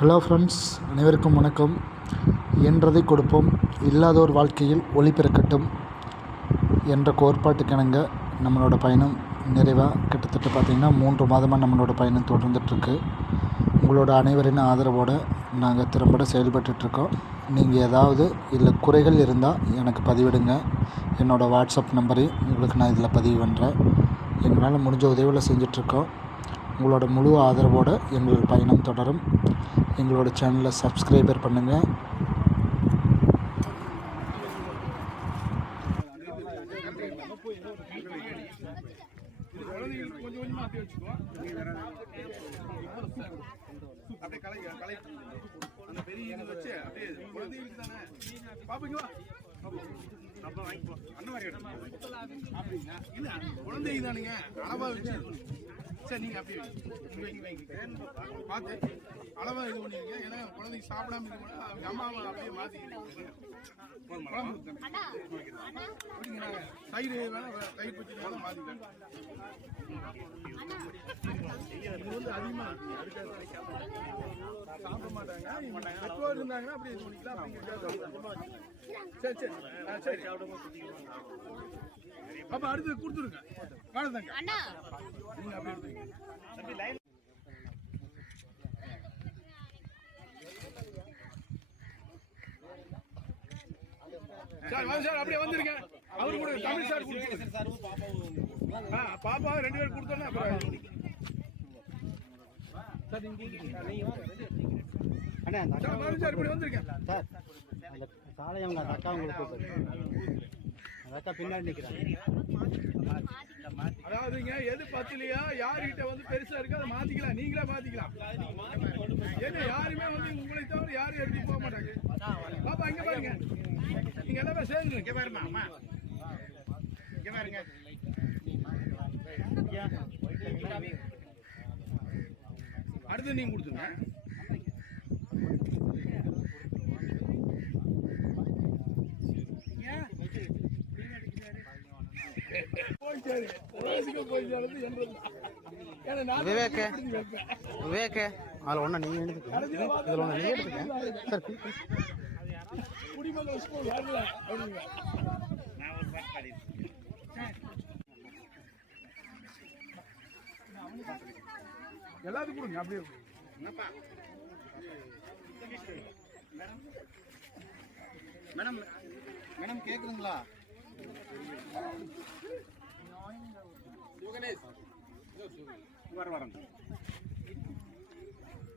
Hello friends, அனைவருக்கும் வணக்கம். இயன்றதை கொடுப்போம், இல்லாதோர் வாழ்க்கையில் ஒளி பிறக்கட்டும் என்ற கோட்பாட்டுக்கிணங்க நம்மளோட பயணம் நிறைவாக கிட்டத்தட்ட பார்த்திங்கன்னா 3 மாதமாக நம்மளோட பயணம் தொடர்ந்துட்டுருக்கு. உங்களோட அனைவரின் ஆதரவோடு நாங்கள் திறம்பட செயல்பட்டுருக்கோம். நீங்கள் ஏதாவது இல்லை குறைகள் இருந்தால் எனக்கு பதிவிடுங்க. என்னோடய வாட்ஸ்அப் நம்பரையும் உங்களுக்கு நான் இதில் பதிவு பண்ணுறேன். எங்களால் முடிஞ்ச உதவிகளை செஞ்சிட்ருக்கோம். உங்களோட முழு ஆதரவோடு எங்கள் பயணம் தொடரும். எங்களோட சேனலை சப்ஸ்கிரைபர் பண்ணுங்கள். குழந்தை தானுங்க அளவா வச்சு சரி நீங்க அப்படியே பார்த்து அளவா இது பண்ணிருங்க. ஏன்னா குழந்தைங்க சாப்பிடாம இது பண்ணா அவங்க அம்மாவை அப்படியே மாத்திக்கிட்டு தயிர் வேணா தயிர் பற்றி வேணா மாத்திக்கலாம். இது வந்து அதிகமா சாப்பிட மாட்டாங்க. பெற்றோர் இருந்தாங்கன்னா அப்படியே இது பண்ணிக்கலாம். சரி சரி சரி அப்ப அடுத்து கொடுத்துருங்க. வாழதாங்க நீங்க அப்படியே எடுத்துங்க. சார் வாங்க சார், அப்படியே வந்துருங்க. அவரு கூட தமிழ் சார் பாப்பா 2 பேர் கொடுத்தோன்னா அப்புறம் சார் இப்படி வந்துருக்கேன் சார். அந்த சாலை அவங்க அந்த அக்கா உங்களுக்கு அந்த அக்கா பின்னாடி நிற்கிறாங்க. அதாவதுங்க எது பத்துலையா யாருகிட்ட வந்து பெருசா இருக்கு அதை மாத்திக்கலாம். நீங்களே மாத்திக்கலாம். ஏன்னா யாருமே வந்து உங்களை தவிர யாரும் எடுத்து போக மாட்டாங்க. பாப்பா இங்க பாருங்க, நீங்க எல்லாமே சேர்ந்து இங்க பாருமா அம்மா இங்க பாருங்க. அடுத்து நீங்க கொடுத்துங்க. விவேக் அதில் ஒன்று நீங்கள் எடுத்துக்க, இதில் ஒன்று நீங்கள் எடுத்துக்க சார். எல்லாத்துக்கும் கொடுங்க அப்படியே. மேடம் மேடம் கேட்குறீங்களா? வரேன்